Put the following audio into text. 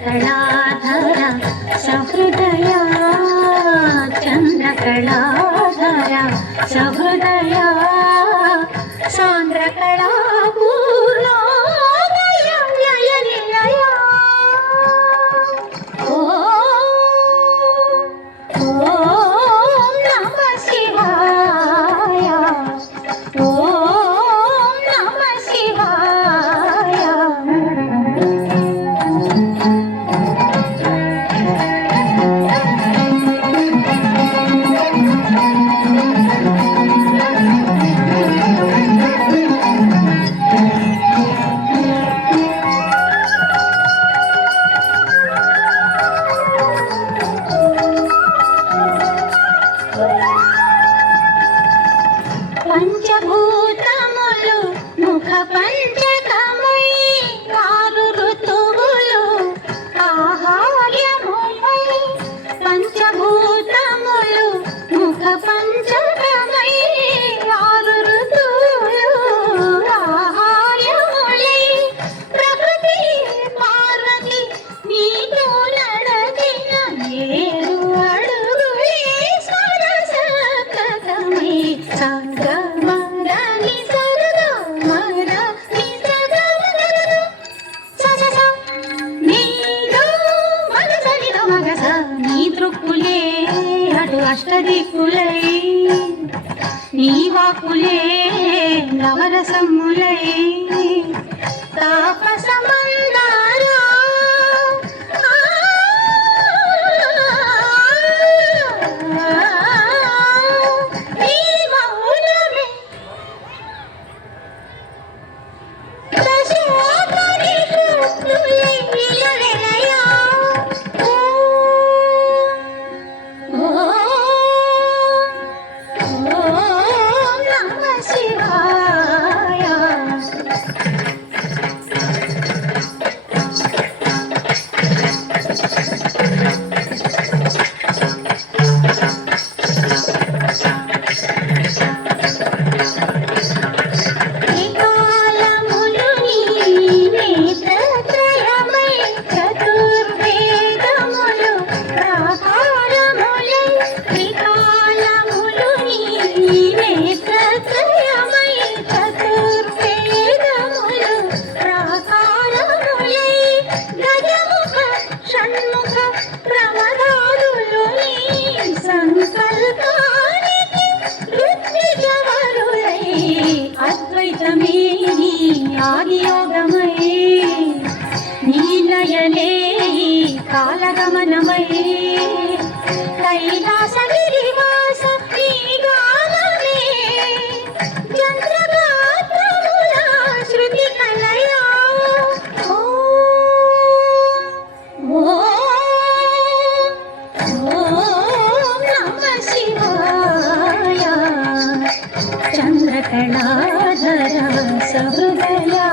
चन्द्रकलाधर सहृदया चन्द्रकलाधर सहृदया सान्द्रकला पूर्णोदय लय निलया ओम नमः शिवाय ओम नमः शिवाय పంచభూతములు ముఖ పంచకమై ఆరు ఋతువులు ఆహార్యములై పంచభూతములు ముఖ పంచకమై ఆరు ఋతువులు ఆహార్యములై ప్రకృతి పార్వతి నీతో నడచిన ఏడు అడుగులే సరసకమై అష్టదిక్కులై నీ వాక్కులే నవరసములై తాపసమందారా నీ మౌనమే దశోపరి తృప్తులై నిలవెలయా ఆదియోగమై నీలయలే కాలగమనమై కైలాసగిరివాస నీ గానమే చంద్రగాత్రముల శృతి కలయా ఓం నమః శివాయ చంద్రకళాధర सहृदया